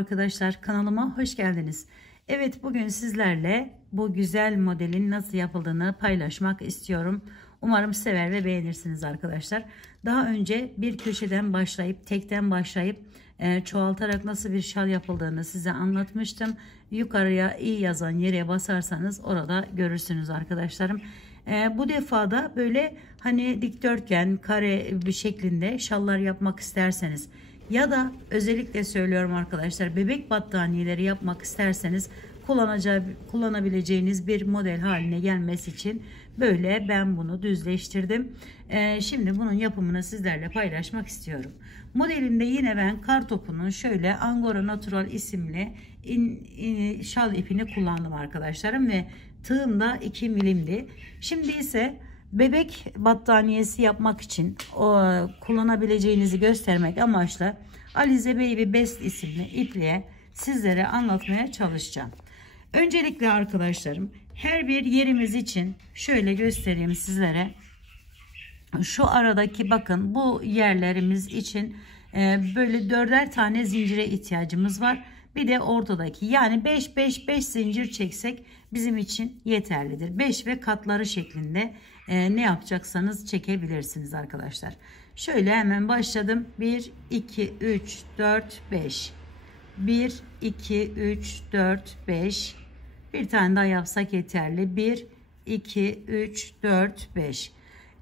arkadaşlar, kanalıma hoş geldiniz. Evet, bugün sizlerle bu güzel modelin nasıl yapıldığını paylaşmak istiyorum. Umarım sever ve beğenirsiniz arkadaşlar. Daha önce bir köşeden başlayıp tekten başlayıp çoğaltarak nasıl bir şal yapıldığını size anlatmıştım. Yukarıya i yazan yere basarsanız orada görürsünüz arkadaşlarım. Bu defa da böyle hani dikdörtgen, kare bir şeklinde şallar yapmak isterseniz ya da özellikle söylüyorum arkadaşlar, bebek battaniyeleri yapmak isterseniz kullanabileceğiniz bir model haline gelmesi için böyle ben bunu düzleştirdim. Şimdi bunun yapımını sizlerle paylaşmak istiyorum. Modelimde yine ben kartopunun şöyle Angora Natural isimli şal ipini kullandım arkadaşlarım ve tığım da 2 milimdi. Şimdi ise bebek battaniyesi yapmak için kullanabileceğinizi göstermek amaçlı Alize Baby Best isimli ipliğe sizlere anlatmaya çalışacağım. Öncelikle arkadaşlarım, her bir yerimiz için şöyle göstereyim sizlere. Şu aradaki bakın bu yerlerimiz için böyle 4'er tane zincire ihtiyacımız var. Bir de ortadaki, yani 5 zincir çeksek bizim için yeterlidir. 5 ve katları şeklinde ne yapacaksanız çekebilirsiniz arkadaşlar. Şöyle hemen başladım. 1 2 3 4 5. 1 2 3 4 5. Bir tane daha yapsak yeterli. 1 2 3 4 5.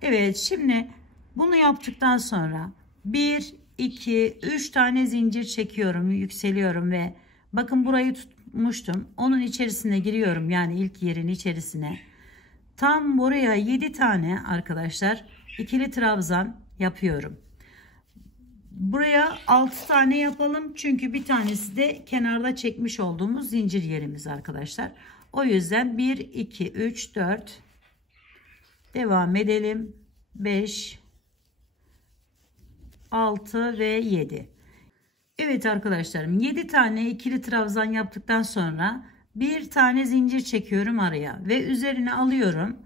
Evet, şimdi bunu yaptıktan sonra 1 2 3 tane zincir çekiyorum, yükseliyorum ve bakın burayı tutmuştum. Onun içerisine giriyorum, yani ilk yerin içerisine. Tam buraya 7 tane arkadaşlar ikili trabzan yapıyorum. Buraya 6 tane yapalım, çünkü bir tanesi de kenarda çekmiş olduğumuz zincir yerimiz arkadaşlar. O yüzden 1 2 3 4 devam edelim. 5 6 ve 7. Evet arkadaşlarım, 7 tane ikili trabzan yaptıktan sonra bir tane zincir çekiyorum araya ve üzerine alıyorum.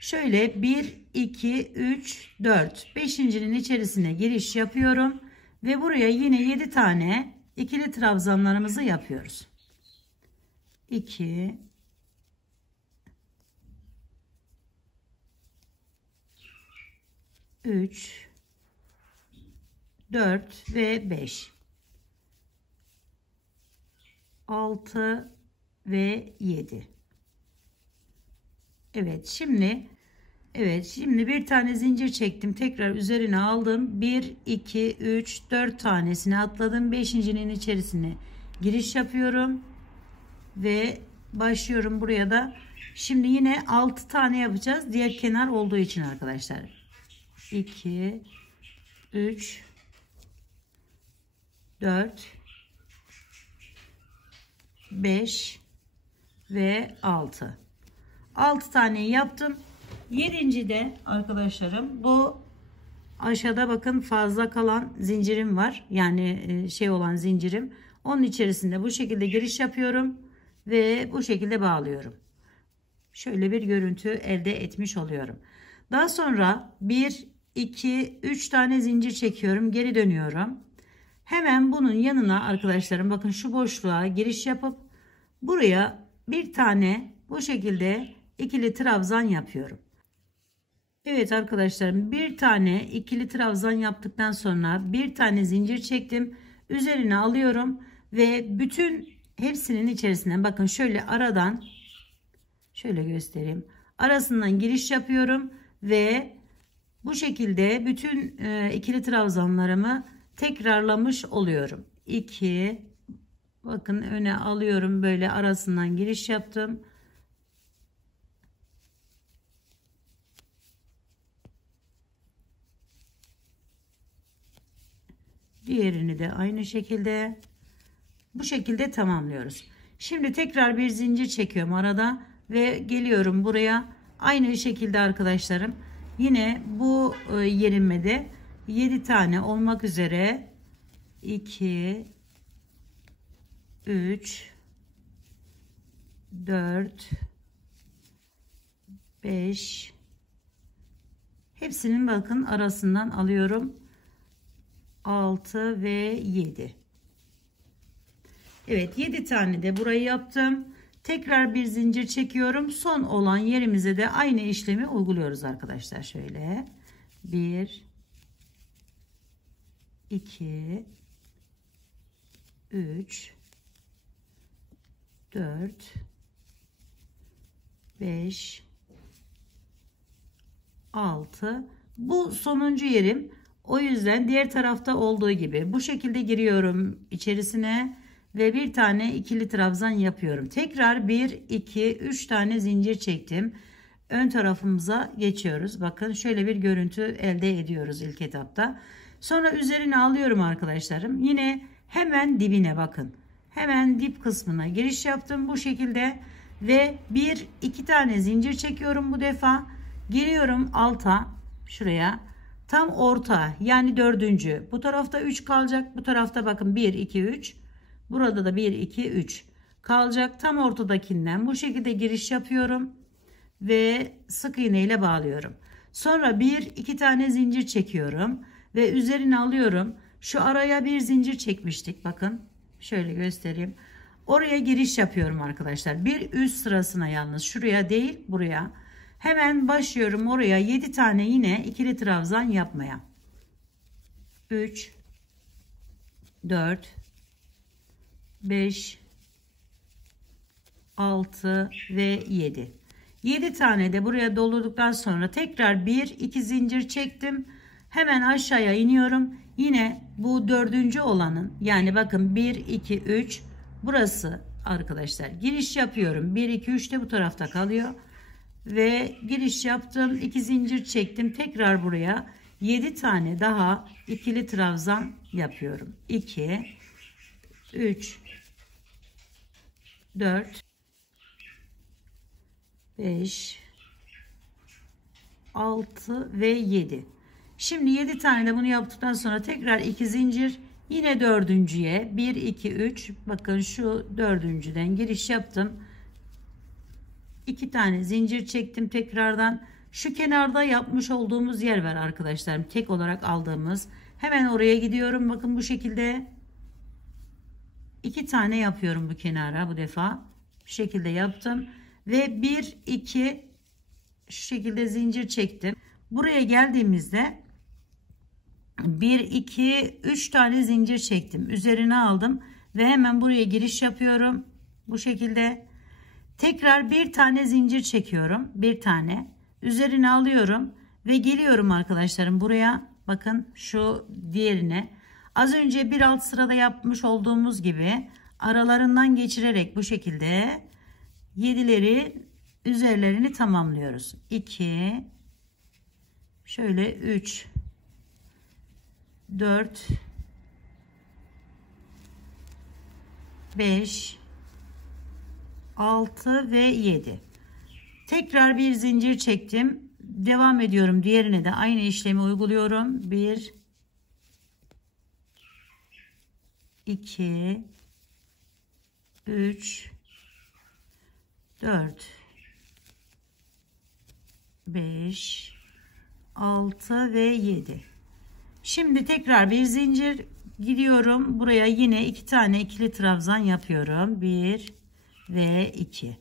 Şöyle 1 2 3 4 5.'nin içerisine giriş yapıyorum ve buraya yine 7 tane ikili trabzanlarımızı yapıyoruz. 2 3 4 ve 5 6 ve 7. Evet, şimdi bir tane zincir çektim, tekrar üzerine aldım. 1 2 3 4 tanesini atladım. 5.'nin içerisine giriş yapıyorum ve başlıyorum buraya da. Şimdi yine 6 tane yapacağız, diğer kenar olduğu için arkadaşlar. 2 3 4 5 ve 6 tane yaptım. 7. de arkadaşlarım, bu aşağıda bakın fazla kalan zincirim var, yani şey olan zincirim, onun içerisinde bu şekilde giriş yapıyorum ve bu şekilde bağlıyorum. Şöyle bir görüntü elde etmiş oluyorum. Daha sonra 1 2 3 tane zincir çekiyorum, geri dönüyorum. Hemen bunun yanına arkadaşlarım bakın şu boşluğa giriş yapıp buraya bir tane bu şekilde ikili trabzan yapıyorum. Evet arkadaşlarım, bir tane ikili trabzan yaptıktan sonra bir tane zincir çektim, üzerine alıyorum ve bütün hepsinin içerisine bakın şöyle aradan, şöyle göstereyim, arasından giriş yapıyorum ve bu şekilde bütün ikili trabzanlarımı tekrarlamış oluyorum. 2, bakın öne alıyorum, böyle arasından giriş yaptım. Diğerini de aynı şekilde, bu şekilde tamamlıyoruz. Şimdi tekrar bir zincir çekiyorum arada ve geliyorum buraya. Aynı şekilde arkadaşlarım, yine bu yerime de 7 tane olmak üzere 2 3 4 5 hepsinin bakın arasından alıyorum. 6 ve 7. Evet, 7 tane de burayı yaptım. Tekrar bir zincir çekiyorum. Son olan yerimize de aynı işlemi uyguluyoruz arkadaşlar. Şöyle 1 2 3 4 5 6. Bu sonuncu yerim. O yüzden diğer tarafta olduğu gibi bu şekilde giriyorum içerisine ve bir tane ikili trabzan yapıyorum. Tekrar 1 2 3 tane zincir çektim. Ön tarafımıza geçiyoruz. Bakın şöyle bir görüntü elde ediyoruz ilk etapta. Sonra üzerine alıyorum arkadaşlarım. Yine hemen dibine bakın. Hemen dip kısmına giriş yaptım bu şekilde ve 1 2 tane zincir çekiyorum bu defa. Giriyorum alta, şuraya tam orta, yani dördüncü. Bu tarafta 3 kalacak, bu tarafta bakın 1 2 3, burada da 1 2 3 kalacak. Tam ortadakinden bu şekilde giriş yapıyorum ve sık iğne ile bağlıyorum. Sonra 1 2 tane zincir çekiyorum ve üzerine alıyorum. Şu araya bir zincir çekmiştik, bakın şöyle göstereyim. Oraya giriş yapıyorum arkadaşlar. Bir üst sırasına, yalnız şuraya değil, buraya. Hemen başlıyorum oraya 7 tane yine ikili trabzan yapmaya. 3 4 5 6 ve 7. 7 tane de buraya doldurduktan sonra tekrar 1 2 zincir çektim. Hemen aşağıya iniyorum. Yine bu dördüncü olanın, yani bakın 1 2 3 burası arkadaşlar. Giriş yapıyorum. 1 2 3 de bu tarafta kalıyor. Ve giriş yaptım, 2 zincir çektim, tekrar buraya 7 tane daha ikili trabzan yapıyorum. 2 3 4 5 6 ve 7. Şimdi 7 tane de bunu yaptıktan sonra tekrar 2 zincir, yine dördüncüye 1 2 3, bakın şu dördüncüden giriş yaptım. 2 tane zincir çektim tekrardan. Şu kenarda yapmış olduğumuz yer var arkadaşlarım, tek olarak aldığımız. Hemen oraya gidiyorum. Bakın bu şekilde 2 tane yapıyorum bu kenara, bu defa bu şekilde yaptım ve 1 2 şu şekilde zincir çektim. Buraya geldiğimizde 1 2 3 tane zincir çektim, üzerine aldım ve hemen buraya giriş yapıyorum bu şekilde. Tekrar bir tane zincir çekiyorum, bir tane üzerine alıyorum ve geliyorum arkadaşlarım buraya. Bakın şu diğerine, az önce bir alt sırada yapmış olduğumuz gibi aralarından geçirerek bu şekilde 7'leri üzerlerini tamamlıyoruz. 2 şöyle 3 4 5 6 ve 7. Tekrar bir zincir çektim. Devam ediyorum. Diğerine de aynı işlemi uyguluyorum. 1 2 3 4 5 6 ve 7. Şimdi tekrar bir zincir gidiyorum. Buraya yine 2 tane ikili trabzan yapıyorum. 1 ve 2.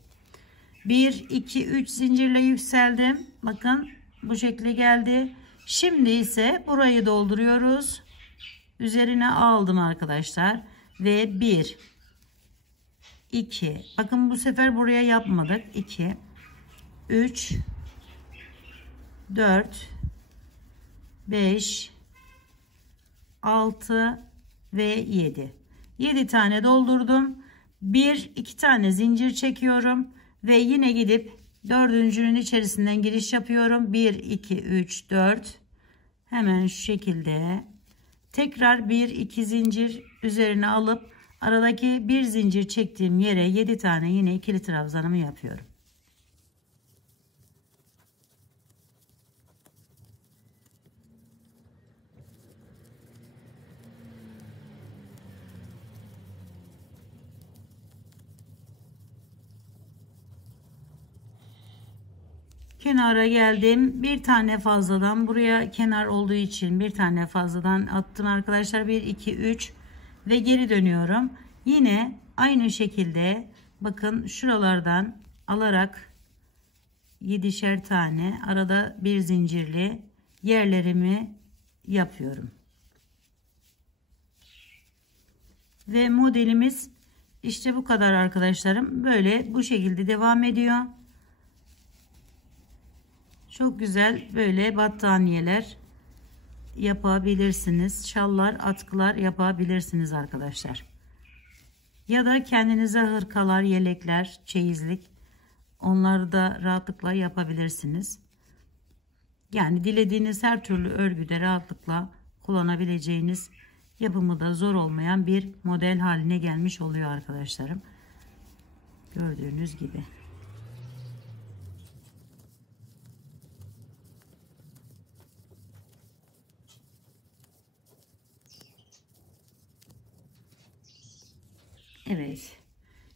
1 2 3 zincirle yükseldim. Bakın bu şekilde geldi. Şimdi ise burayı dolduruyoruz. Üzerine aldım arkadaşlar ve 1 2, bakın bu sefer buraya yapmadık. 2 3 4 5 6 ve 7. 7 tane doldurdum. 1 2 tane zincir çekiyorum ve yine gidip dördüncünün içerisinden giriş yapıyorum. 1 2 3 4, hemen şu şekilde tekrar 1 2 zincir üzerine alıp aradaki bir zincir çektiğim yere 7 tane yine ikili trabzanımı yapıyorum. Kenara geldim. Bir tane fazladan, buraya kenar olduğu için bir tane fazladan attım arkadaşlar. 1 2 3 ve geri dönüyorum. Yine Aynı şekilde bakın şuralardan alarak 7'şer tane arada bir zincirli yerlerimi yapıyorum. Ve modelimiz işte bu kadar arkadaşlarım. Böyle bu şekilde devam ediyor. Çok güzel böyle battaniyeler yapabilirsiniz. Şallar, atkılar yapabilirsiniz arkadaşlar. Ya da kendinize hırkalar, yelekler, çeyizlik, onları da rahatlıkla yapabilirsiniz. Yani dilediğiniz her türlü örgüde rahatlıkla kullanabileceğiniz, yapımı da zor olmayan bir model haline gelmiş oluyor arkadaşlarım. Gördüğünüz gibi. Evet.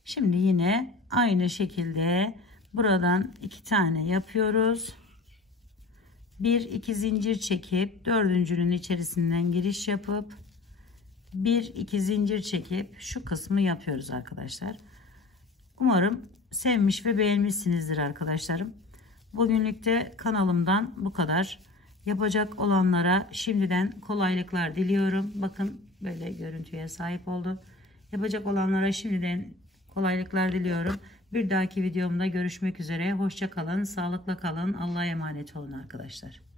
Şimdi yine aynı şekilde buradan 2 tane yapıyoruz. 1-2 zincir çekip dördüncünün içerisinden giriş yapıp 1-2 zincir çekip şu kısmı yapıyoruz arkadaşlar. Umarım sevmiş ve beğenmişsinizdir arkadaşlarım. Bugünlük de kanalımdan bu kadar. Yapacak olanlara şimdiden kolaylıklar diliyorum. Bakın böyle görüntüye sahip oldu. Yapacak olanlara şimdiden kolaylıklar diliyorum. Bir dahaki videomda görüşmek üzere. Hoşça kalın, sağlıkla kalın. Allah'a emanet olun arkadaşlar.